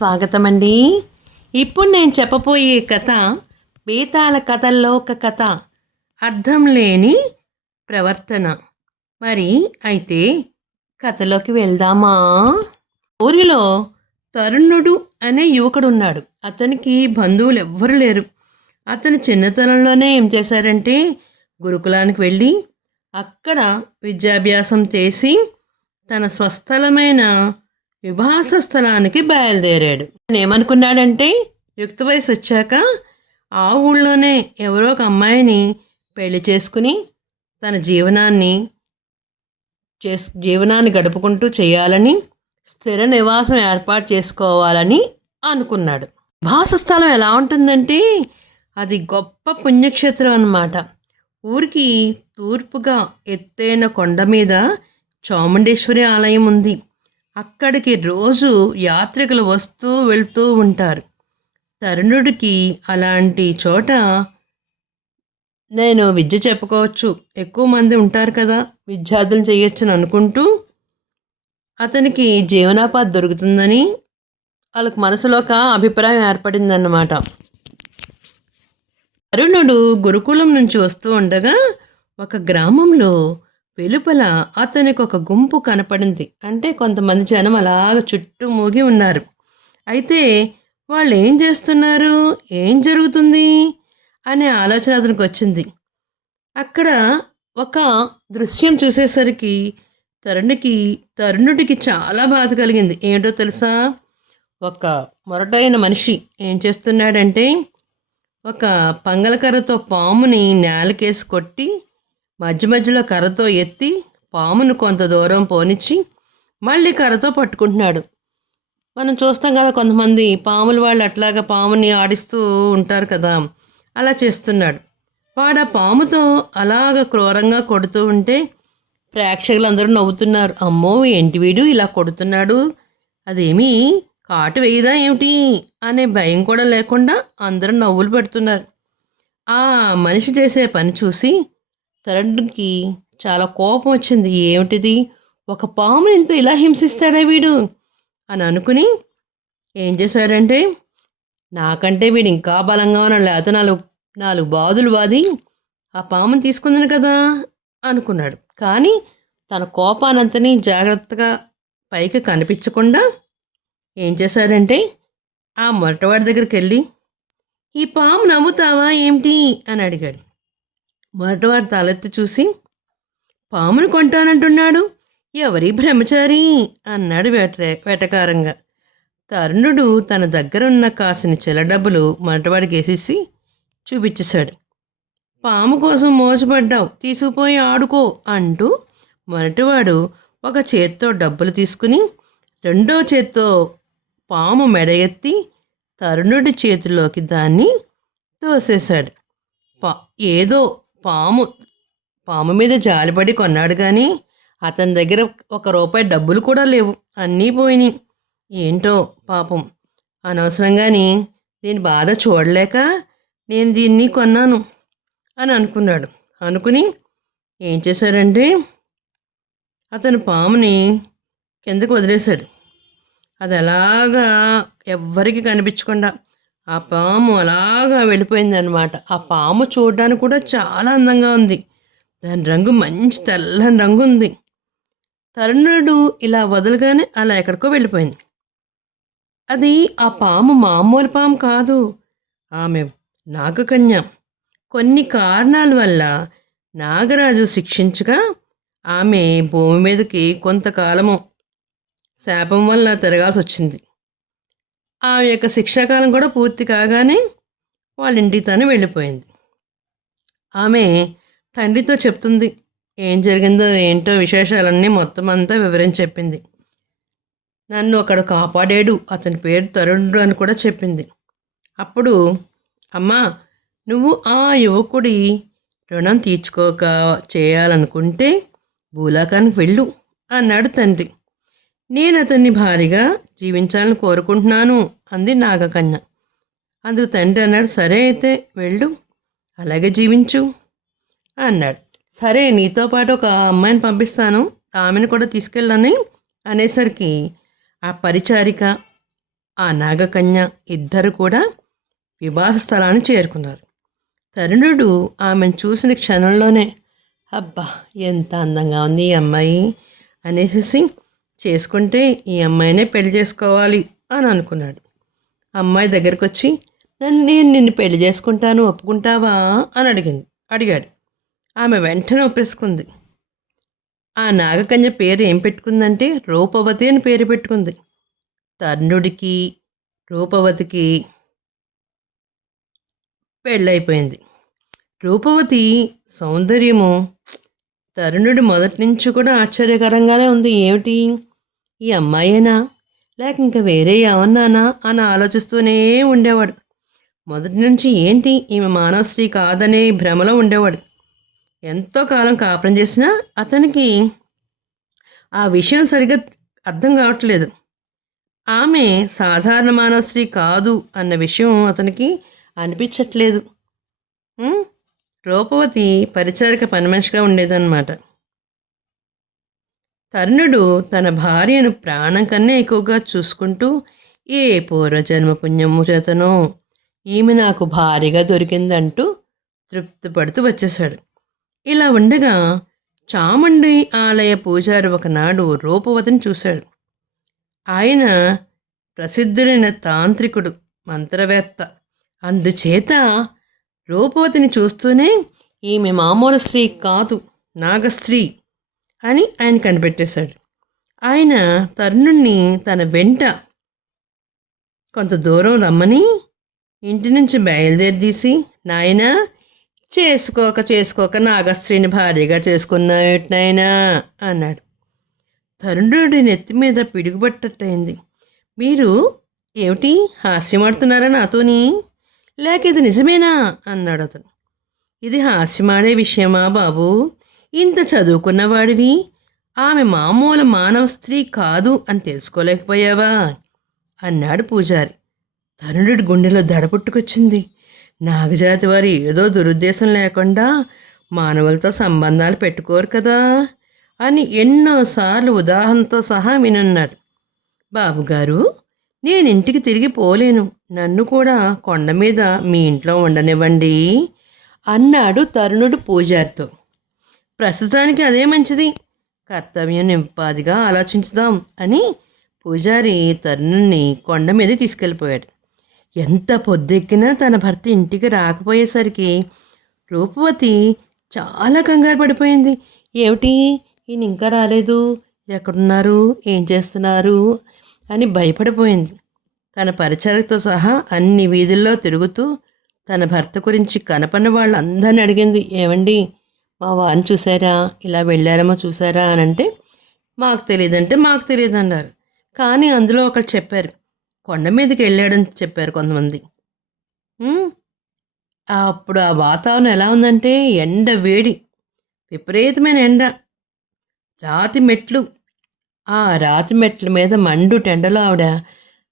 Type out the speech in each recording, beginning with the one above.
స్వాగతం అండి ఇప్పుడు నేను చెప్పబోయే కథ బేతాళ కథల్లో ఒక కథ. అర్థం లేని ప్రవర్తన. మరి అయితే కథలోకి వెళ్దామా? ఊరిలో తరుణుడు అనే యువకుడు ఉన్నాడు అతనికి బంధువులు ఎవ్వరు లేరు. అతను చిన్నతనంలోనే ఏం చేశారంటే గురుకులానికి వెళ్ళి అక్కడ విద్యాభ్యాసం చేసి తన స్వస్థలమైన వివాహ స్థలానికి బయలుదేరాడు. ఏమనుకున్నాడంటే యుక్త వయసు వచ్చాక ఆ ఊళ్ళోనే ఎవరో ఒక అమ్మాయిని పెళ్ళి చేసుకుని తన జీవనాన్ని చేస్ జీవనాన్ని గడుపుకుంటూ చేయాలని స్థిర నివాసం ఏర్పాటు చేసుకోవాలని అనుకున్నాడు. స్థలం ఎలా ఉంటుందంటే అది గొప్ప పుణ్యక్షేత్రం అన్నమాట. ఊరికి తూర్పుగా ఎత్తైన కొండ మీద చాముండేశ్వరి ఆలయం ఉంది. అక్కడికి రోజు యాత్రికులు వస్తూ వెళ్తూ ఉంటారు. తరుణుడికి అలాంటి చోట నేను విద్య చెప్పుకోవచ్చు. ఎక్కువ మంది ఉంటారు కదా విద్యార్థులు చేయొచ్చని అనుకుంటూ అతనికి జీవనోపాధి దొరుకుతుందని వాళ్ళకి మనసులో ఒక అభిప్రాయం ఏర్పడిందన్నమాట. అరుణుడు గురుకులం నుంచి వస్తూ ఉండగా ఒక గ్రామంలో వెలుపల అతనికి ఒక గుంపు కనపడింది. అంటే కొంతమంది జనం అలాగ చుట్టూ మూగి ఉన్నారు. అయితే వాళ్ళు ఏం చేస్తున్నారు? ఏం జరుగుతుంది? అనే ఆలోచన అతనికి వచ్చింది. అక్కడ ఒక దృశ్యం చూసేసరికి తరుణికి తరుణుడికి చాలా బాధ కలిగింది. ఏంటో తెలుసా? ఒక మొరటైన మనిషి ఏం చేస్తున్నాడంటే ఒక పంగలకర్రతో పాముని నేలకేసి కొట్టి మధ్య మధ్యలో కర్రతో ఎత్తి పామును కొంత దూరం పోనిచ్చి మళ్ళీ కర్రతో పట్టుకుంటున్నాడు. మనం చూస్తాం కదా కొంతమంది పాముల వాళ్ళు అట్లాగా పాముని ఆడిస్తూ ఉంటారు కదా అలా చేస్తున్నాడు. వాడు ఆ పాముతో అలాగ క్రూరంగా కొడుతూ ఉంటే ప్రేక్షకులు అందరూ నవ్వుతున్నారు. అమ్మో ఏంటి వీడు ఇలా కొడుతున్నాడు? అదేమీ కాటు వేయదా ఏమిటి? అనే భయం కూడా లేకుండా అందరూ నవ్వులు పెడుతున్నారు. ఆ మనిషి చేసే పని చూసి తరుణ్కి చాలా కోపం వచ్చింది. ఏమిటిది? ఒక పాముని ఇంత ఇలా హింసిస్తాడా వీడు? అని అనుకుని ఏం చేశాడంటే నాకంటే వీడు ఇంకా బలంగా ఉన్న లేత నాలుగు నాలుగు బాధులు వాది ఆ పాముని తీసుకుందని కదా అనుకున్నాడు. కానీ తన కోపానంతని జాగ్రత్తగా పైకి కనిపించకుండా ఏం చేశాడంటే ఆ మొరటవాడి దగ్గరికి వెళ్ళి ఈ పాము నమ్ముతావా ఏమిటి? అని అడిగాడు. మొరటవాడు తలెత్తి చూసి పామును కొంటానంటున్నాడు. ఎవరి బ్రహ్మచారి? అన్నాడు వేట వేటకారంగా. తరుణుడు తన దగ్గరున్న కాసిన చెల్లడబ్బులు మొరటవాడికి వేసేసి చూపించేశాడు. పాము కోసం మోసపడ్డావు. తీసుకుపోయి ఆడుకో అంటూ మొరటివాడు ఒక చేత్తో డబ్బులు తీసుకుని రెండో చేత్తో పాము మెడ ఎత్తి తరుణుడి చేతిలోకి దాన్ని తోసేశాడు. పా ఏదో పాము. పాము మీద జాలిపడి కొన్నాడు కానీ అతని దగ్గర ఒక రూపాయి డబ్బులు కూడా లేవు. అన్నీ పోయినాయి. ఏంటో పాపం. అనవసరంగాని దీని బాధ చూడలేక నేను దీన్ని కొన్నాను అని అనుకున్నాడు. అనుకుని ఏం చేశారంటే అతను పాముని కిందకు వదిలేశాడు. అది ఎలాగా ఎవ్వరికి కనిపించకుండా ఆ పాము అలాగా వెళ్ళిపోయిందనమాట ఆ పాము చూడడానికి కూడా చాలా అందంగా ఉంది. దాని రంగు మంచి తెల్లని రంగు ఉంది. తరుణుడు ఇలా వదలగానే అలా ఎక్కడికో వెళ్ళిపోయింది. అది ఆ పాము మామూలు పాము కాదు. ఆమె నాగకన్య. కొన్ని కారణాల వల్ల నాగరాజు శిక్షించగా ఆమె భూమి మీదకి కొంతకాలము శాపం వల్ల తిరగాల్సి వచ్చింది ఆ యొక్క శిక్షాకాలం కూడా పూర్తి కాగానే వాళ్ళ ఇంటికి తను వెళ్ళిపోయింది. ఆమె తండ్రితో చెప్తుంది ఏం జరిగిందో ఏంటో విశేషాలన్నీ మొత్తం అంతా వివరించి చెప్పింది. నన్ను అక్కడ కాపాడాడు అతని పేరు తరుణుడు అని కూడా చెప్పింది. అప్పుడు అమ్మా నువ్వు ఆ యువకుడి రుణం తీర్చుకోక చేయాలనుకుంటే భూలాకానికి వెళ్ళు అన్నాడు తండ్రి. నేను అతన్ని భారీగా జీవించాలని కోరుకుంటున్నాను అంది నాగకన్య. అందుకు తండ్రి అన్నాడు సరే అయితే వెళ్ళు అలాగే జీవించు అన్నాడు. సరే నీతో పాటు ఒక అమ్మాయిని పంపిస్తాను ఆమెను కూడా తీసుకెళ్ళని అనేసరికి ఆ పరిచారిక ఆ నాగకన్య ఇద్దరు కూడా వివాహ స్థలాన్ని చేరుకున్నారు. తరుణుడు ఆమెను చూసిన క్షణంలోనే అబ్బా ఎంత అందంగా ఉంది ఈ అమ్మాయి అనేసి చేసుకుంటే ఈ అమ్మాయినే పెళ్ళి చేసుకోవాలి అని అనుకున్నాడు. అమ్మాయి దగ్గరికి వచ్చి నన్ను నేను నిన్ను పెళ్ళి చేసుకుంటాను ఒప్పుకుంటావా? అని అడిగింది. అడిగాడు. ఆమె వెంటనే ఒప్పేసుకుంది. ఆ నాగకన్య పేరు ఏం పెట్టుకుందంటే రూపవతి అని పేరు పెట్టుకుంది. తరుణుడికి రూపవతికి పెళ్ళైపోయింది. రూపవతి సౌందర్యము తరుణుడు మొదటి నుంచి కూడా ఆశ్చర్యకరంగానే ఉంది. ఏమిటి? ఈ అమ్మాయేనా? లేక ఇంకా వేరే ఏమన్నానా? అని ఆలోచిస్తూనే ఉండేవాడు. మొదటి నుంచి ఏంటి ఈమె మానవశ్రీ కాదనే భ్రమలో ఉండేవాడు. ఎంతో కాలం కాపురం చేసినా అతనికి ఆ విషయం సరిగ్గా అర్థం కావట్లేదు. ఆమె సాధారణ మానవశ్రీ కాదు అన్న విషయం అతనికి అనిపించట్లేదు. రూపవతి పరిచారిక పనిమనిషిగా ఉండేదన్నమాట. తరుణుడు తన భార్యను ప్రాణం కన్నా ఎక్కువగా చూసుకుంటూ ఏ పూర్వజన్మ పుణ్యము చేతనో ఈమె నాకు భారీగా దొరికిందంటూ తృప్తి పడుతూ వచ్చేశాడు. ఇలా ఉండగా చాముండి ఆలయ పూజారి ఒకనాడు రూపవతిని చూశాడు. ఆయన ప్రసిద్ధుడైన తాంత్రికుడు మంత్రవేత్త. అందుచేత రూపవతిని చూస్తూనే ఈమె మామూలు స్త్రీ కాదు నాగస్త్రీ. అని ఆయన కనిపెట్టేశాడు. ఆయన తరుణుణ్ణి తన వెంట కొంత దూరం రమ్మని ఇంటి నుంచి బయలుదేరిదీసి నాయనా చేసుకోక చేసుకోక నాగస్త్రీని భార్యగా చేసుకున్నావేటి నాయనా? అన్నాడు. తరుణుడి నెత్తి మీద పిడుగుపట్టట్టయింది మీరు ఏమిటి హాస్యమాడుతున్నారా నాతోని? లేక ఇది నిజమేనా? అన్నాడు అతను. ఇది హాస్యమాడే విషయమా బాబు? ఇంత చదువుకున్నవాడివి? ఆమె మామూలు మానవ స్త్రీ కాదు అని తెలుసుకోలేకపోయావా? అన్నాడు పూజారి. తరుణుడి గుండెలో దడ పుట్టుకొచ్చింది. నాగజాతి వారు ఏదో దురుద్దేశం లేకుండా మానవులతో సంబంధాలు పెట్టుకోరు కదా అని ఎన్నోసార్లు ఉదాహరణతో సహా వినున్నాడు. బాబుగారు నేను ఇంటికి తిరిగి పోలేను. నన్ను కూడా కొండ మీద మీ ఇంట్లో ఉండనివ్వండి అన్నాడు తరుణుడు పూజారితో. ప్రస్తుతానికి అదే మంచిది. కర్తవ్యం నింపాదిగా ఆలోచించుదాం అని పూజారి తరుణుణ్ణి కొండ మీద తీసుకెళ్ళిపోయాడు. ఎంత పొద్దెక్కినా తన భర్త ఇంటికి రాకపోయేసరికి రూపవతి చాలా కంగారు పడిపోయింది. ఏమిటి? ఈయన ఇంకా రాలేదు. ఎక్కడున్నారు? ఏం చేస్తున్నారు? అని భయపడిపోయింది. తన పరిచయతో సహా అన్ని వీధుల్లో తిరుగుతూ తన భర్త గురించి కనపడిన వాళ్ళందరిని అడిగింది. ఏమండి మా వారిని చూసారా? ఇలా వెళ్ళారేమో చూసారా? అని అంటే మాకు తెలియదంటే మాకు తెలియదు అన్నారు. కానీ అందులో ఒకరు చెప్పారు. కొండ మీదకి వెళ్ళాడని చెప్పారు కొంతమంది. అప్పుడు ఆ వాతావరణం ఎలా ఉందంటే ఎండ వేడి విపరీతమైన ఎండ రాతి మెట్లు. ఆ రాతి మెట్ల మీద మండు టెండలో ఆవిడ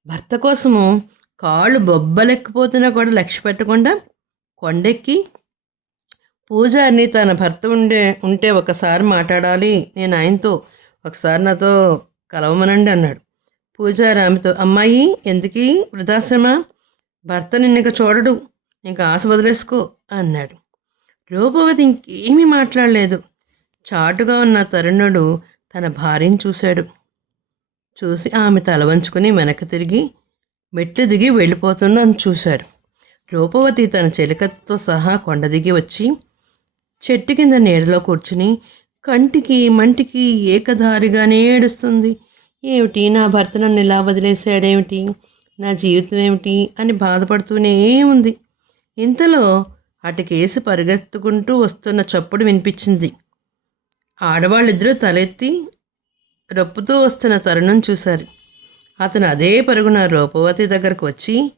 భర్త కోసము కాళ్ళు బొబ్బలెక్కిపోతున్నా కూడా లక్ష్య పెట్టకుండా కొండెక్కి పూజారిని తన భర్త ఉండే ఉంటే ఒకసారి మాట్లాడాలి. నేను ఆయనతో ఒకసారి నాతో కలవమనండి అన్నాడు. పూజారి ఆమెతో అమ్మాయి ఎందుకీ? వృధాశ్రమ? భర్త నిన్ను చూడడు. ఇంకా ఆశ వదిలేసుకో అన్నాడు. రూపవతి ఇంకేమీ మాట్లాడలేదు. చాటుగా ఉన్న తరుణుడు తన భార్యను చూశాడు. చూసి ఆమె తల వంచుకుని వెనక్కి తిరిగి మెట్లు దిగి వెళ్ళిపోతుందని చూశాడు. రూపవతి తన చెలికతో సహా కొండ దిగి వచ్చి చెట్టు కింద నీడలో కూర్చుని కంటికి మంటికి ఏకధారిగానే ఏడుస్తుంది. ఏమిటి? నా భర్త నన్ను ఇలా వదిలేశాడేమిటి? నా జీవితం ఏమిటి? అని బాధపడుతూనే ఉంది. ఇంతలో అటుకేసి పరిగెత్తుకుంటూ వస్తున్న చప్పుడు వినిపించింది. ఆడవాళ్ళిద్దరూ తలెత్తి రొప్పుతూ వస్తున్న తరుణం చూశారు. అతను అదే పరుగున రూపవతి దగ్గరకు వచ్చి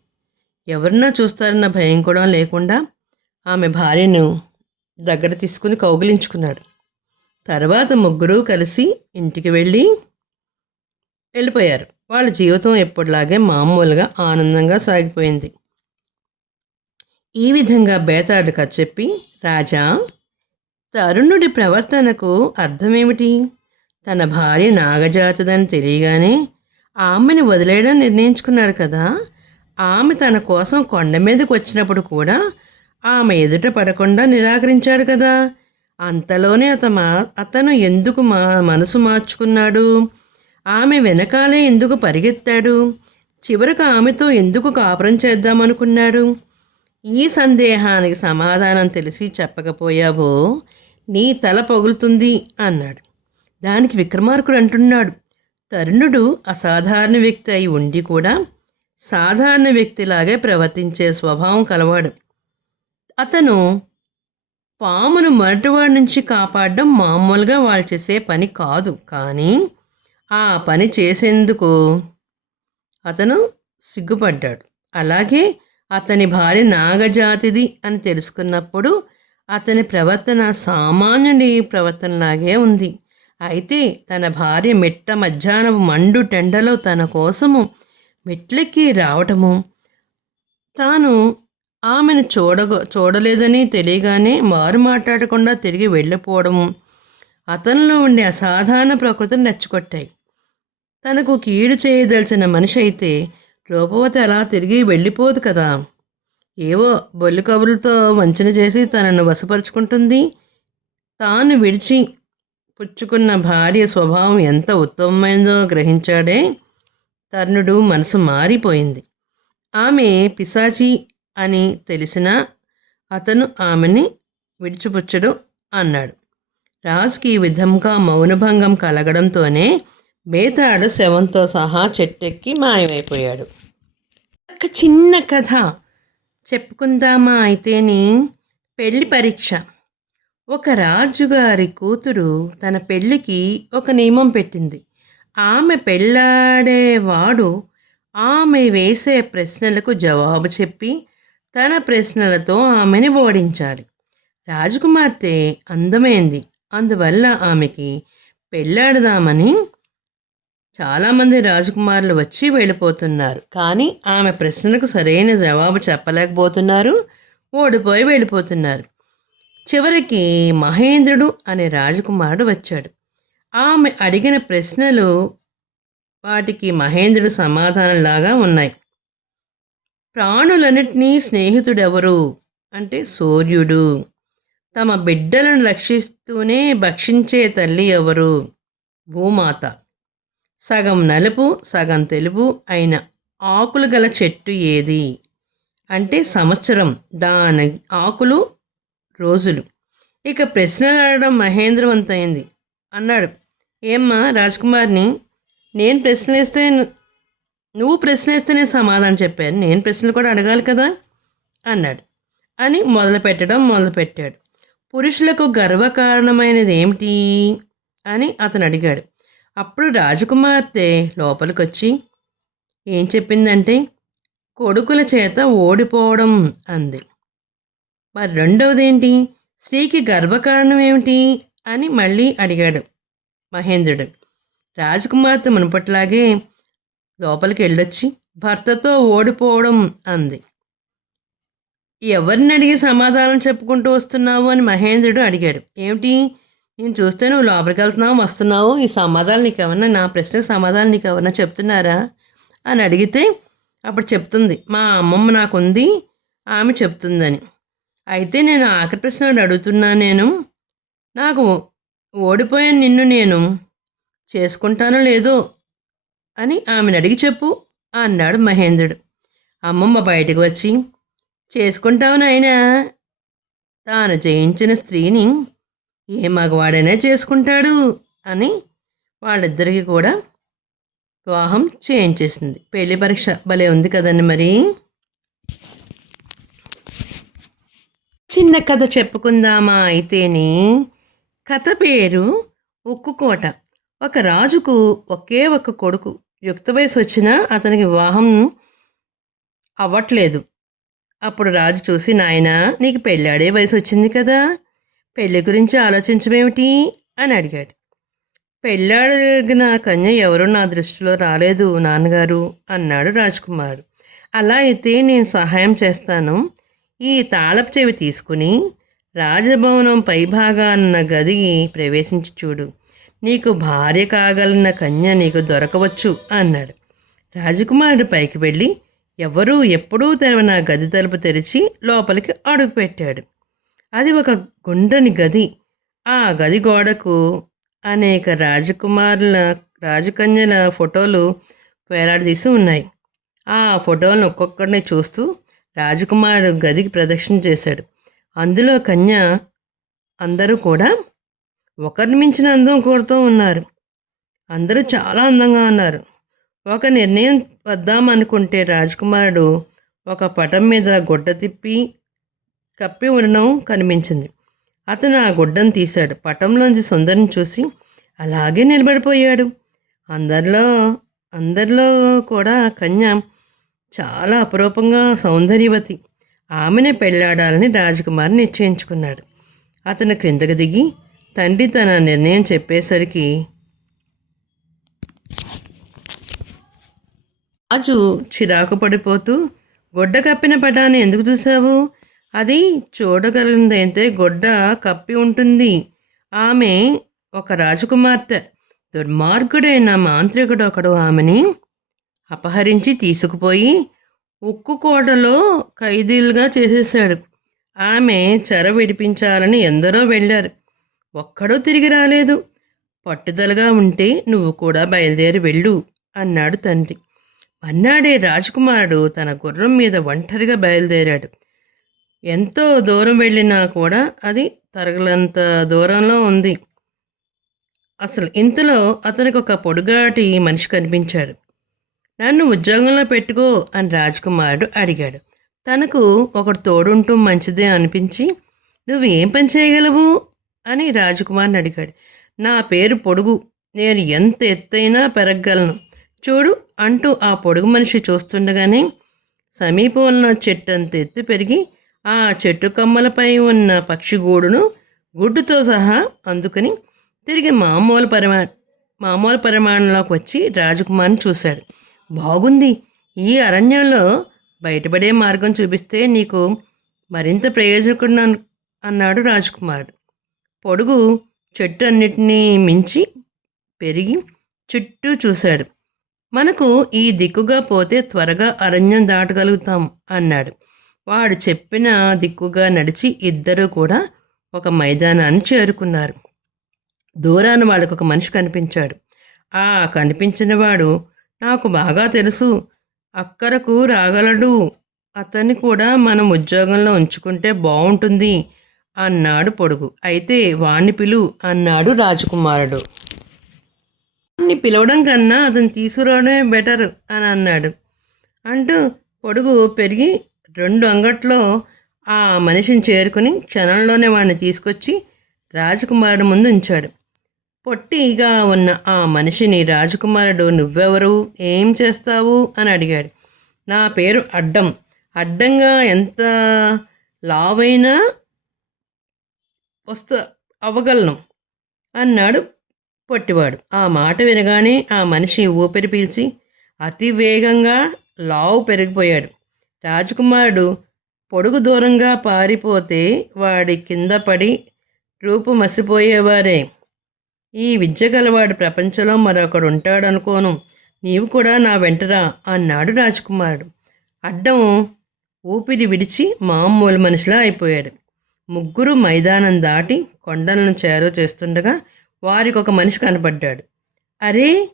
ఎవరన్నా చూస్తారన్న భయం కూడా లేకుండా ఆమె భార్యను దగ్గర తీసుకుని కౌగిలించుకున్నాడు. తర్వాత ముగ్గురు కలిసి ఇంటికి వెళ్ళి వెళ్ళిపోయారు. వాళ్ళ జీవితం ఎప్పటిలాగే మామూలుగా ఆనందంగా సాగిపోయింది. ఈ విధంగా బేతాడు కథ చెప్పి రాజా తరుణుడి ప్రవర్తనకు అర్థమేమిటి? తన భార్య నాగజాతదని తెలియగానే ఆమెను వదిలేయడం నిర్ణయించుకున్నాడు కదా. ఆమె తన కోసం కొండ మీదకి వచ్చినప్పుడు కూడా ఆమె ఎదుట పడకుండా నిరాకరించాడు కదా. అంతలోనే అతమా అతను ఎందుకు మా మనసు మార్చుకున్నాడు? ఆమె వెనకాలే ఎందుకు పరిగెత్తాడు? చివరకు ఆమెతో ఎందుకు కాపురం చేద్దామనుకున్నాడు? ఈ సందేహానికి సమాధానం తెలిసి చెప్పకపోయావో నీ తల పగులుతుంది అన్నాడు. దానికి విక్రమార్కుడు అంటున్నాడు తరుణుడు అసాధారణ వ్యక్తి అయి ఉండి కూడా సాధారణ వ్యక్తిలాగే ప్రవర్తించే స్వభావం కలవాడు. అతను పామును మొరటివాడి నుంచి కాపాడడం మామూలుగా వాళ్ళు చేసే పని కాదు. కానీ ఆ పని చేసేందుకు అతను సిగ్గుపడ్డాడు. అలాగే అతని భార్య నాగజాతిది అని తెలుసుకున్నప్పుడు అతని ప్రవర్తన సామాన్యుడి ప్రవర్తనలాగే ఉంది. అయితే తన భార్య మిట్ట మధ్యాహ్నం మండు టెండలో తన కోసము మెట్లెక్కి రావటము తాను ఆమెను చూడగ చూడలేదని తెలియగానే మారు మాట్లాడకుండా తిరిగి వెళ్ళిపోవడము. అతనిలో ఉండే అసాధారణ ప్రకృతిని నచ్చుకొట్టాయి తనకు కీడు చేయదలిచిన మనిషి అయితే రూపవతి అలా తిరిగి వెళ్ళిపోదు కదా. ఏవో బొల్లి కబుర్లతో వంచన చేసి తనను వశపరుచుకుంటుంది. తాను విడిచి పుచ్చుకున్న భార్య స్వభావం ఎంత ఉత్తమమైనదో గ్రహించాడే తరుణుడు మనసు మారిపోయింది. ఆమె పిశాచి అని తెలిసినా అతను ఆమెని విడిచిపుచ్చడు అన్నాడు. రాజ్కి ఈ విధంగా మౌనభంగం కలగడంతోనే బేతాడు శవంతో సహా చెట్టెక్కి మాయమైపోయాడు. ఒక చిన్న కథ చెప్పుకుందామా అయితేని? పెళ్ళి పరీక్ష. ఒక రాజుగారి కూతురు తన పెళ్ళికి ఒక నియమం పెట్టింది. ఆమె పెళ్ళాడేవాడు ఆమె వేసే ప్రశ్నలకు జవాబు చెప్పి తన ప్రశ్నలతో ఆమెని ఓడించాలి. రాజకుమార్తె అందమైంది. అందువల్ల ఆమెకి పెళ్ళాడదామని చాలామంది రాజకుమారులు వచ్చి వెళ్ళిపోతున్నారు. కానీ ఆమె ప్రశ్నలకు సరైన జవాబు చెప్పలేకపోతున్నారు. ఓడిపోయి వెళ్ళిపోతున్నారు. చివరికి మహేంద్రుడు అనే రాజకుమారుడు వచ్చాడు. ఆమె అడిగిన ప్రశ్నలు వాటికి మహేంద్రుడు సమాధానంలాగా ఉన్నాయి. ప్రాణులన్నిటినీ స్నేహితుడెవరు? అంటే సూర్యుడు. తమ బిడ్డలను రక్షిస్తూనే భక్షించే తల్లి ఎవరు? భూమాత. సగం నలుపు సగం తెలుపు అయిన ఆకులు గల చెట్టు ఏది? అంటే సంవత్సరం దాని ఆకులు రోజులు. ఇక ప్రశ్నలు అడగడం మహేంద్రవంతమైంది అన్నాడు. ఏమ్మా రాజ్కుమార్ని? నేను ప్రశ్నలేస్తే నువ్వు ప్రశ్న వేస్తేనే సమాధానం చెప్పాను. నేను ప్రశ్నలు కూడా అడగాలి కదా? అన్నాడు. అని మొదలు పెట్టడం మొదలుపెట్టాడు. పురుషులకు గర్వకారణమైనది ఏమిటి అని అతను అడిగాడు. అప్పుడు రాజకుమార్తె లోపలికొచ్చి ఏం చెప్పిందంటే కొడుకుల చేత ఓడిపోవడం అంది. మరి రెండవది ఏంటి స్త్రీకి గర్వకారణం ఏమిటి అని మళ్ళీ అడిగాడు మహేంద్రుడు. రాజకుమార్తె మునుపట్లాగే లోపలికి వెళ్ళొచ్చి భర్తతో ఓడిపోవడం అంది. ఎవరిని అడిగి సమాధానం చెప్పుకుంటూ వస్తున్నావు అని మహేంద్రుడు అడిగాడు. ఏమిటి? నేను చూస్తే నువ్వు లోపలికి వెళ్తున్నావు వస్తున్నావు ఈ సమాధానం నీకు ఎవరన్నా నా ప్రశ్నకు సమాధానం నీకు ఎవరన్నా చెప్తున్నారా? అని అడిగితే అప్పుడు చెప్తుంది. మా అమ్మమ్మ నాకుంది ఆమె చెప్తుందని. అయితే నేను ఆఖరి ప్రశ్న అడుగుతున్నా నేను. నాకు ఓడిపోయాను నిన్ను నేను. చేసుకుంటానో లేదో అని ఆమెను అడిగి చెప్పు అన్నాడు మహేంద్రుడు. అమ్మమ్మ బయటకు వచ్చి చేసుకుంటావు అయినా తాను జయించిన స్త్రీని ఏ మగవాడైనా చేసుకుంటాడు అని వాళ్ళిద్దరికీ కూడా వివాహం చేయించేసింది. పెళ్ళి పరీక్ష భలే ఉంది కదండి మరి. చిన్న కథ చెప్పుకుందామా అయితేనే కథ పేరు ఉక్కుకోట. ఒక రాజుకు ఒకే ఒక కొడుకు. యుక్త వయసు వచ్చినా అతనికి వివాహం అవ్వట్లేదు. అప్పుడు రాజు చూసి నాయన నీకు పెళ్ళాడే వయసు వచ్చింది కదా పెళ్ళి గురించి ఆలోచించమేమిటి? అని అడిగాడు. పెళ్ళాడిన కన్య ఎవరు నా దృష్టిలో రాలేదు నాన్నగారు అన్నాడు రాజకుమారు. అలా అయితే నేను సహాయం చేస్తాను. ఈ తాళపు చెవి తీసుకుని రాజభవనం పైభాగాన్న గదికి ప్రవేశించి చూడు. నీకు భార్య కాగలన్న కన్య నీకు దొరకవచ్చు అన్నాడు. రాజకుమారుడు పైకి వెళ్ళి ఎవరూ ఎప్పుడూ తెరవన గది తలుపు తెరిచి లోపలికి అడుగుపెట్టాడు అది ఒక గుండ్రని గది. ఆ గది గోడకు అనేక రాజకుమారుల రాజకన్యల ఫోటోలు వేలాడదీసి ఉన్నాయి. ఆ ఫోటోలను ఒక్కొక్కరిని చూస్తూ రాజకుమారుడు గదికి ప్రదక్షిణ చేశాడు. అందులో కన్య అందరూ కూడా ఒకరిని మించిన అందం కోరుతూ ఉన్నారు. అందరూ చాలా అందంగా ఉన్నారు. ఒక నిర్ణయం వద్దామనుకుంటే రాజకుమారుడు ఒక పటం మీద గుడ్డ తిప్పి కప్పి ఉండడం కనిపించింది. అతను ఆ గుడ్డను తీశాడు. పటంలోంచి సుందరిని చూసి అలాగే నిలబడిపోయాడు. అందరిలో అందరిలో కూడా కన్య చాలా అపురూపంగా సౌందర్యవతి. ఆమెనే పెళ్ళాడాలని రాజకుమారి నిశ్చయించుకున్నాడు. అతను క్రిందకు దిగి తండ్రి తన నిర్ణయం చెప్పేసరికి రాజు చిరాకు పడిపోతూ గొడ్డ కప్పిన పటాన్ని ఎందుకు చూసావు అది చూడగలిగిందైతే గొడ్డ కప్పి ఉంటుంది. ఆమె ఒక రాజకుమార్తె. దుర్మార్గుడైన మాంత్రికుడు ఒకడు ఆమెని అపహరించి తీసుకుపోయి ఉక్కు కోటలో ఖైదీలుగా చేసేశాడు. ఆమె చెర విడిపించాలని ఎందరో వెళ్ళారు. ఒక్కడూ తిరిగి రాలేదు. పట్టుదలగా ఉంటే నువ్వు కూడా బయలుదేరి వెళ్ళు అన్నాడు తండ్రి. అన్నాడే రాజకుమారుడు తన గుర్రం మీద ఒంటరిగా బయలుదేరాడు. ఎంతో దూరం వెళ్ళినా కూడా అది తరగలంత దూరంలో ఉంది. అసలు ఇంతలో అతనికి ఒక పొడుగాటి మనిషి కనిపించాడు. నన్ను ఉద్యోగంలో పెట్టుకో అని రాజకుమారుడు అడిగాడు. తనకు ఒకడు తోడుంటూ మంచిదే అనిపించి నువ్వు ఏం పని చేయగలవు? అని రాజకుమార్ని అడిగాడు. నా పేరు పొడుగు. నేను ఎంత ఎత్తైనా పెరగగలను. చూడు అంటూ ఆ పొడుగు మనిషి చూస్తుండగానే సమీపం ఉన్న చెట్టు అంత ఎత్తు పెరిగి ఆ చెట్టు కొమ్మలపై ఉన్న పక్షిగూడును గుడ్డుతో సహా అందుకుని తిరిగి మామూలు పరిమా మామూలు పరిమాణంలోకి వచ్చి రాజకుమార్ని చూశాడు. బాగుంది. ఈ అరణ్యంలో బయటపడే మార్గం చూపిస్తే నీకు మరింత ప్రయోజకుడు అన్నాడు రాజకుమారుడు. పొడుగు చెట్టు అన్నిటినీ మించి పెరిగి చుట్టూ చూశాడు. మనకు ఈ దిక్కుగా పోతే త్వరగా అరణ్యం దాటగలుగుతాం అన్నాడు. వాడు చెప్పిన దిక్కుగా నడిచి ఇద్దరూ కూడా ఒక మైదానాన్ని చేరుకున్నారు. దూరాన వాళ్ళకు ఒక మనిషి కనిపించాడు. ఆ కనిపించిన వాడు నాకు బాగా తెలుసు అక్కరకు రాగలడు. అతన్ని కూడా మనం ఉద్యోగంలో ఉంచుకుంటే బాగుంటుంది అన్నాడు పొడుగు. అయితే వాణ్ణి పిలు అన్నాడు రాజకుమారుడు. వాణ్ణి పిలవడం కన్నా అతను తీసుకురావడమే బెటర్ అని అన్నాడు. అంటూ పొడుగు పెరిగి రెండు అంగట్లో ఆ మనిషిని చేరుకుని క్షణంలోనే వాడిని తీసుకొచ్చి రాజకుమారుడు ముందు ఉంచాడు. పొట్టిగా ఉన్న ఆ మనిషిని రాజకుమారుడు నువ్వెవరు? ఏం చేస్తావు? అని అడిగాడు. నా పేరు అడ్డం. అడ్డంగా ఎంత లావైనా వస్తా అవ్వగలను అన్నాడు పొట్టివాడు. ఆ మాట వినగానే ఆ మనిషి ఊపిరి పీల్చి అతి వేగంగా లావు పెరిగిపోయాడు. రాజకుమారుడు పొడుగు దూరంగా పారిపోతే వాడి కింద పడి రూపు మసిపోయేవారే. ఈ విద్య గలవాడు ప్రపంచంలో మరొకడు ఉంటాడనుకోను. నీవు కూడా నా వెంటరా అన్నాడు రాజకుమారుడు. అడ్డం ఊపిరి విడిచి మామూలు మనిషిలా అయిపోయాడు. ముగ్గురు మైదానం దాటి కొండలను చేరో చేస్తుండగా వారికి ఒక మనిషి కనపడ్డాడు. అరే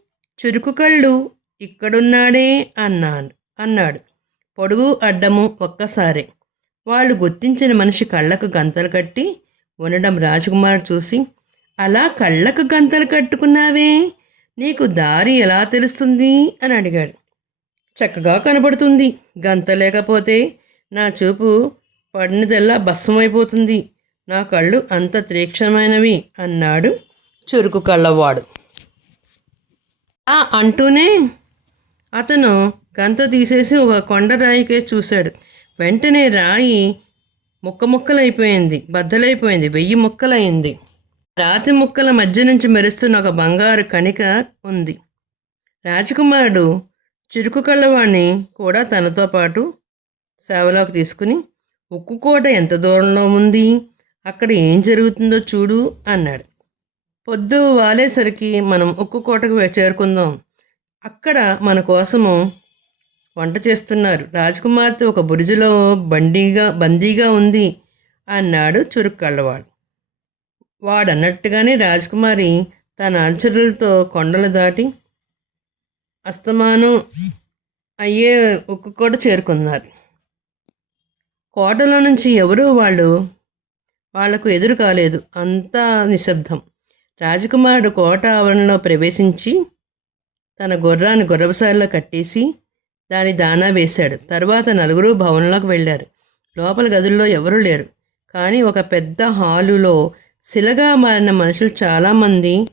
చురుకు కళ్ళు ఇక్కడున్నాడే అన్నాడు అన్నాడు. పొడుగు అడ్డము ఒక్కసారే. వాళ్ళు గుర్తించిన మనిషి కళ్ళకు గంతలు కట్టి ఉండడం రాజకుమారుడు చూసి అలా కళ్ళకు గంతలు కట్టుకున్నావే? నీకు దారి ఎలా తెలుస్తుంది? అని అడిగాడు. చక్కగా కనబడుతుంది గంత లేకపోతే నా చూపు పడినదల్లా భస్మమైపోతుంది. నా కళ్ళు అంత తీక్షణమైనవి అన్నాడు చురుకు కళ్ళవాడు. ఆ అంటూనే అతను గంత తీసేసి ఒక కొండ రాయికే చూశాడు. వెంటనే రాయి ముక్క ముక్కలైపోయింది బద్దలైపోయింది వెయ్యి ముక్కలైంది. రాతి ముక్కల మధ్య నుంచి మెరుస్తున్న ఒక బంగారు కణిక ఉంది. రాజకుమారుడు చురుకు కళ్ళవాణ్ణి కూడా తనతో పాటు సేవలోకి తీసుకుని ఉక్కు కోట ఎంత దూరంలో ఉంది? అక్కడ ఏం జరుగుతుందో చూడు అన్నాడు. పొద్దు వాలేసరికి మనం ఉక్కు కోటకు చేరుకుందాం. అక్కడ మన కోసము వంట చేస్తున్నారు. రాజకుమార్తె ఒక బురుజులో బండీగా బందీగా ఉంది అన్నాడు చురుకు కళ్ళవాడు వాడన్నట్టుగానే రాజకుమారి తన అనుచరులతో కొండలు దాటి అస్తమానం అయ్యే ఉక్కు కూడా చేరుకున్నారు. కోటలో నుంచి ఎవరూ వాళ్ళు వాళ్ళకు ఎదురు కాలేదు. అంతా నిశ్శబ్దం. రాజకుమారుడు కోట ఆవరణలో ప్రవేశించి తన గుర్రాన్ని గుర్రబసారిలో కట్టేసి దాని దానా వేశాడు. తర్వాత నలుగురు భవనంలోకి వెళ్ళారు. లోపల గదుల్లో ఎవరూ లేరు. కానీ ఒక పెద్ద హాలులో శిలగా మారిన మనుషులు చాలామంది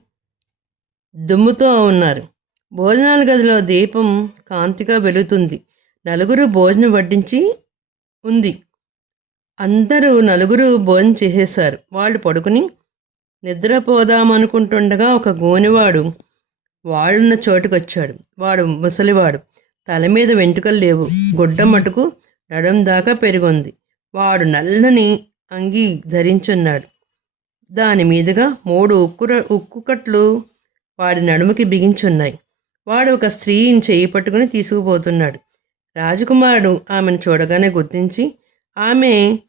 దుమ్ముతో ఉన్నారు. భోజనాల గదిలో దీపం కాంతిగా వెలుగుతుంది. నలుగురు భోజనం వడ్డించి ఉంది. అందరూ నలుగురు భోంచేసేశారు వాళ్ళు పడుకుని నిద్రపోదామనుకుంటుండగా ఒక గోనివాడు వాళ్ళున్న చోటుకొచ్చాడు. వాడు ముసలివాడు. తల మీద వెంట్రుకలు లేవు. గుడ్డ మటుకు నడం దాకా పెరిగొంది. వాడు నల్లని అంగి ధరించున్నాడు. దాని మీదుగా మూడు ఉక్కుర ఉక్కు కట్లు వాడి నడుముకి బిగించున్నాయి. వాడు ఒక స్త్రీని చేయి పట్టుకుని తీసుకుపోతున్నాడు. రాజకుమారుడు ఆమెను చూడగానే గుర్తించి ఆమె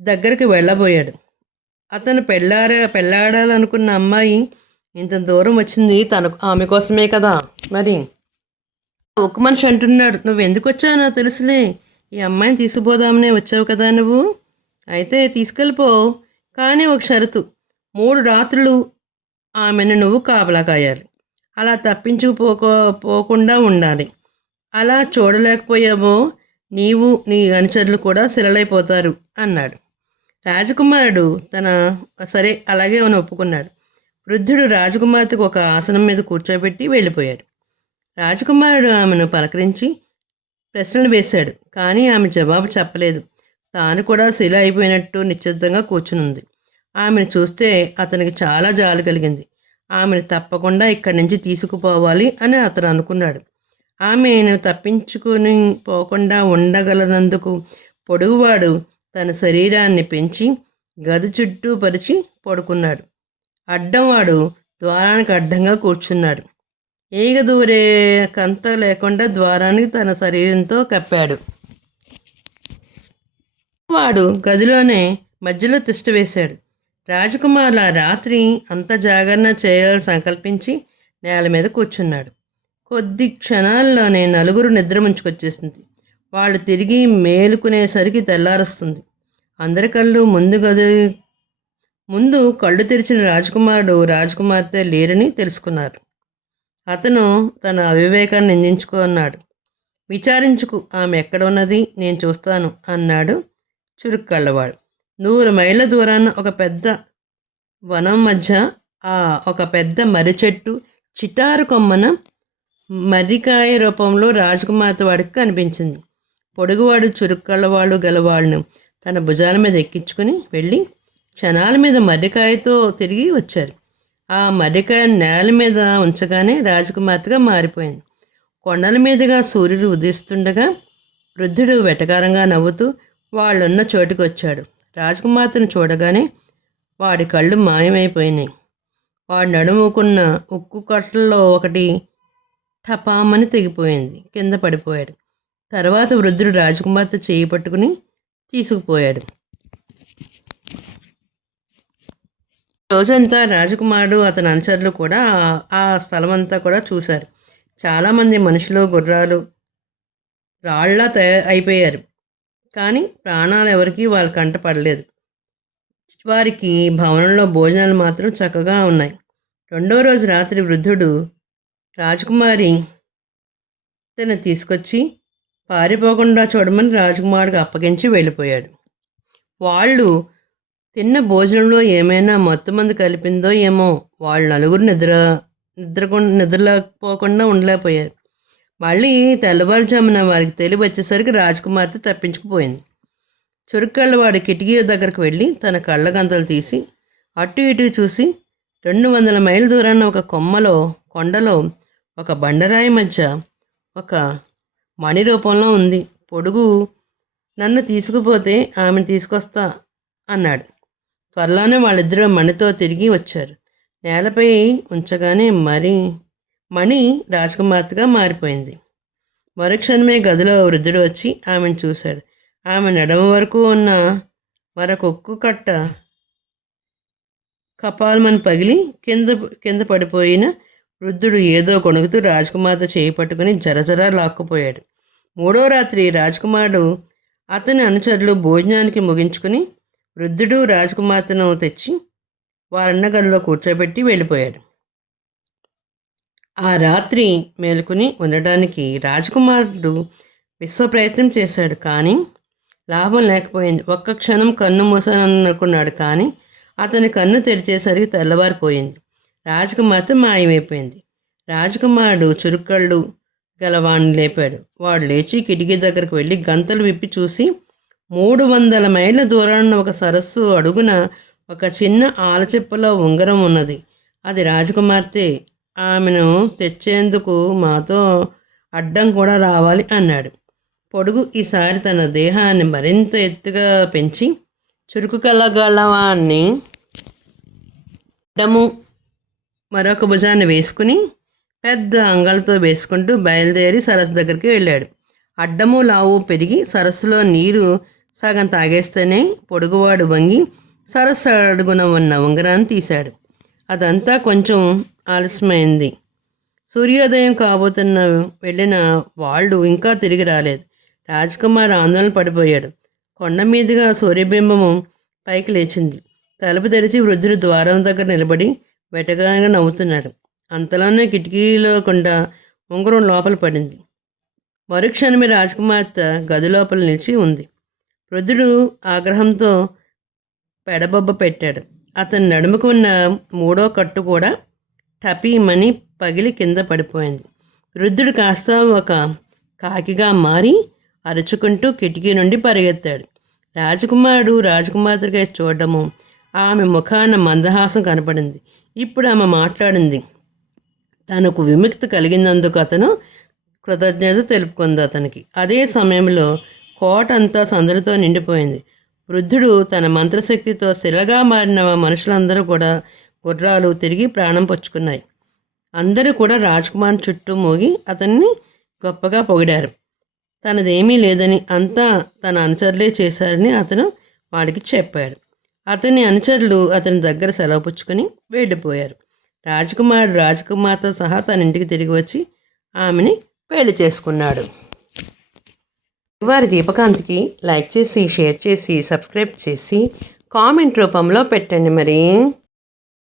దగ్గరికి వెళ్ళబోయాడు. అతను పెళ్ళార పెళ్ళాడాలనుకున్న అమ్మాయి ఇంత దూరం వచ్చింది తనకు ఆమె కోసమే కదా మరి? ఒక మనిషి అంటున్నాడు నువ్వు ఎందుకు వచ్చావు నాకు తెలుసులే. ఈ అమ్మాయిని తీసుకుపోదామనే వచ్చావు కదా నువ్వు. అయితే తీసుకెళ్ళిపో. కానీ ఒక షరతు. మూడు రాత్రులు ఆమెను నువ్వు కాపలా కాయాలి. అలా తప్పించుకుపోకో పోకుండా ఉండాలి. అలా చూడలేకపోయావో నీవు నీ అనుచరులు కూడా శిలలైపోతారు అన్నాడు. రాజకుమారుడు తన సరే అలాగే అని ఒప్పుకున్నాడు. వృద్ధుడు రాజకుమార్తెకు ఒక ఆసనం మీద కూర్చోబెట్టి వెళ్ళిపోయాడు. రాజకుమారుడు ఆమెను పలకరించి ప్రశ్నలు వేశాడు కానీ ఆమె జవాబు చెప్పలేదు. తాను కూడా శిల అయిపోయినట్టు నిశ్చితంగా కూర్చునుంది. ఆమెను చూస్తే అతనికి చాలా జాలి కలిగింది. ఆమెను తప్పకుండా ఇక్కడి నుంచి తీసుకుపోవాలి అని అతను అనుకున్నాడు. ఆమెను తప్పించుకుని పోకుండా ఉండగలనందుకు పొడుగువాడు తన శరీరాన్ని పెంచి గది చుట్టూ పరిచి పడుకున్నాడు. అడ్డంవాడు ద్వారానికి అడ్డంగా కూర్చున్నాడు. ఈగ దూరే కంత లేకుండా ద్వారానికి తన శరీరంతో కప్పాడు. వాడు గదిలోనే మధ్యలో తిష్ట వేశాడు. రాజకుమారుల రాత్రి అంత జాగరణ చేయాలని సంకల్పించి నేల మీద కూర్చున్నాడు. కొద్ది క్షణాల్లోనే నలుగురు నిద్ర ముంచుకొచ్చేసింది వాళ్ళు తిరిగి మేలుకునేసరికి తెల్లారుస్తుంది. అందరి కళ్ళు ముందు గది ముందు కళ్ళు తెరిచిన రాజకుమారుడు రాజకుమార్తె లేరని తెలుసుకున్నారు. అతను తన అవివేకాన్ని నిందించుకున్నాడు విచారించుకు ఆమె ఎక్కడ ఉన్నది? నేను చూస్తాను అన్నాడు చురుకు కళ్ళవాడు నూరు మైళ్ళ దూరాన ఒక పెద్ద వనం మధ్య ఆ ఒక పెద్ద మర్రి చెట్టు చిటారు కొమ్మన మర్రికాయ రూపంలో రాజకుమార్తె వాడికి కనిపించింది. పొడుగువాడు చురుక్కళ్ళవాళ్ళు గలవాళ్ళను తన భుజాల మీద ఎక్కించుకుని వెళ్ళి క్షణాల మీద మర్రికాయతో తిరిగి వచ్చారు. ఆ మర్రికాయ నేల మీద ఉంచగానే రాజకుమార్తెగా మారిపోయింది. కొండల మీదుగా సూర్యుడు ఉదయిస్తుండగా వృద్ధుడు వెటకారంగా నవ్వుతూ వాళ్ళున్న చోటుకు వచ్చాడు. రాజకుమార్తెను చూడగానే వాడి కళ్ళు మాయమైపోయినాయి. వాడు నడుముకున్న ఉక్కు కట్టల్లో ఒకటి టపామని తెగిపోయింది. కింద పడిపోయాడు. తర్వాత వృద్ధుడు రాజకుమార్తె చేయి పట్టుకుని తీసుకుపోయాడు. రోజంతా రాజకుమారుడు అతని అనుచరులు కూడా ఆ స్థలం అంతా కూడా చూశారు. చాలామంది మనుషులు గుర్రాలు రాళ్ళ తయారు అయిపోయారు. కానీ ప్రాణాలు ఎవరికి వాళ్ళ కంట పడలేదు. వారికి భవనంలో భోజనాలు మాత్రం చక్కగా ఉన్నాయి. రెండో రోజు రాత్రి వృద్ధుడు రాజకుమారి తను తీసుకొచ్చి పారిపోకుండా చూడమని రాజకుమారుడికి అప్పగించి వెళ్ళిపోయాడు. వాళ్ళు తిన్న భోజనంలో ఏమైనా మత్తుమంది కలిపిందో ఏమో వాళ్ళు నలుగురు నిద్ర నిద్రకు నిద్రలేకపోకుండా ఉండలేకపోయారు. మళ్ళీ తెల్లవారుజామున వారికి తెలివి వచ్చేసరికి రాజకుమార్తె తప్పించుకుపోయింది. చురుక్కళ్ళవాడి కిటికీ దగ్గరకు వెళ్ళి తన కళ్ళగంతలు తీసి అటు ఇటు చూసి రెండు వందల మైళ్ళ దూరాన ఒక కొమ్మలో కొండలో ఒక బండరాయి మధ్య ఒక మణి రూపంలో ఉంది. పొడుగు నన్ను తీసుకుపోతే ఆమెను తీసుకొస్తా అన్నాడు. త్వరలోనే వాళ్ళిద్దరూ మణితో తిరిగి వచ్చారు. నేలపై ఉంచగానే మరి మణి రాజకుమార్తెగా మారిపోయింది. మరుక్షణమే గదిలో వృద్ధుడు వచ్చి ఆమెను చూశాడు. ఆమె నడమ వరకు ఉన్న మరొక ఉక్కు కట్ట కపాలమని పగిలి కింద కింద పడిపోయిన వృద్ధుడు ఏదో కొనుగుతూ రాజకుమార్త చేయి పట్టుకుని జరజరా లాక్కుపోయాడు. మూడో రాత్రి రాజకుమారుడు అతని అనుచరులు భోజనానికి ముగించుకుని వృద్ధుడు రాజకుమార్తెను తెచ్చి వారన్న గదిలో కూర్చోబెట్టి వెళ్ళిపోయాడు. ఆ రాత్రి మేలుకుని ఉండడానికి రాజకుమారుడు విశ్వ ప్రయత్నం చేశాడు కానీ లాభం లేకపోయింది. ఒక్క క్షణం కన్ను మూసాననుకున్నాడు కానీ అతని కన్ను తెరిచేసరికి తెల్లవారిపోయింది. రాజకుమార్తె మాయమైపోయింది. రాజకుమారుడు చురుకళ్ళు గలవాణ్ణి లేపాడు. వాడు లేచి కిటికీ దగ్గరకు వెళ్ళి గంతలు విప్పి చూసి మూడు వందల మైళ్ళ దూరాన ఒక సరస్సు అడుగున ఒక చిన్న ఆలచిప్పలో ఉంగరం ఉన్నది. అది రాజకుమార్తె ఆమెను తెచ్చేందుకు మాతో అడ్డం కూడా రావాలి అన్నాడు. పొడుగు ఈసారి తన దేహాన్ని మరింత ఎత్తుగా పెంచి చురుకు కలగలవాన్ని అడ్డము మరొక భుజాన్ని వేసుకుని పెద్ద అంగలతో వేసుకుంటూ బయలుదేరి సరస్సు దగ్గరికి వెళ్ళాడు. అడ్డము లావు పెరిగి సరస్సులో నీరు సగం తాగేస్తేనే పొడుగువాడు వంగి సరస్సు అడుగున ఉన్న ఉంగరాన్ని తీశాడు. అదంతా కొంచెం ఆలస్యమైంది. సూర్యోదయం కాబోతున్న వెళ్ళిన వాళ్ళు ఇంకా తిరిగి రాలేదు. రాజకుమార్ ఆందోళన పడిపోయాడు. కొండ మీదుగా సూర్యబింబము పైకి లేచింది. తలుపు తెరిచి వృద్ధుడు ద్వారం దగ్గర నిలబడి వెటగానే నవ్వుతున్నాడు అంతలోనే కిటికీలో కుండా ఉంగరం లోపల పడింది. మరుక్షణమే రాజకుమార్తె గది లోపల నిలిచి ఉంది. వృద్ధుడు ఆగ్రహంతో పెడబొబ్బ పెట్టాడు. అతని నడుముకు ఉన్న మూడో కట్టు కూడా టపీమని పగిలి కింద పడిపోయింది. వృద్ధుడు కాస్త ఒక కాకిగా మారి అరుచుకుంటూ కిటికీ నుండి పరిగెత్తాడు. రాజకుమారుడు రాజకుమార్తెగా చూడడము ఆమె ముఖాన మందహాసం కనపడింది. ఇప్పుడు ఆమె మాట్లాడింది. తనకు విముక్తి కలిగినందుకు అతను కృతజ్ఞత తెలుపుకుంది అతనికి. అదే సమయంలో కోట అంతా సందడితో నిండిపోయింది. వృద్ధుడు తన మంత్రశక్తితో శిలగా మారిన మనుషులందరూ కూడా గుర్రాలు తిరిగి ప్రాణం పుచ్చుకున్నాయి. అందరూ కూడా రాజ్కుమార్ చుట్టూ మోగి అతన్ని గొప్పగా పొగిడారు. తనదేమీ లేదని అంతా తన అనుచరులే చేశారని అతను వాడికి చెప్పాడు. అతని అనుచరులు అతని దగ్గర సెలవు పుచ్చుకొని వెళ్ళిపోయారు రాజకుమారుడు రాజకుమార్తో సహా తన ఇంటికి తిరిగి వచ్చి ఆమెని పెళ్ళి చేసుకున్నాడు. వారి దీపకాంతికి లైక్ చేసి షేర్ చేసి సబ్స్క్రైబ్ చేసి కామెంట్ రూపంలో పెట్టండి మరి.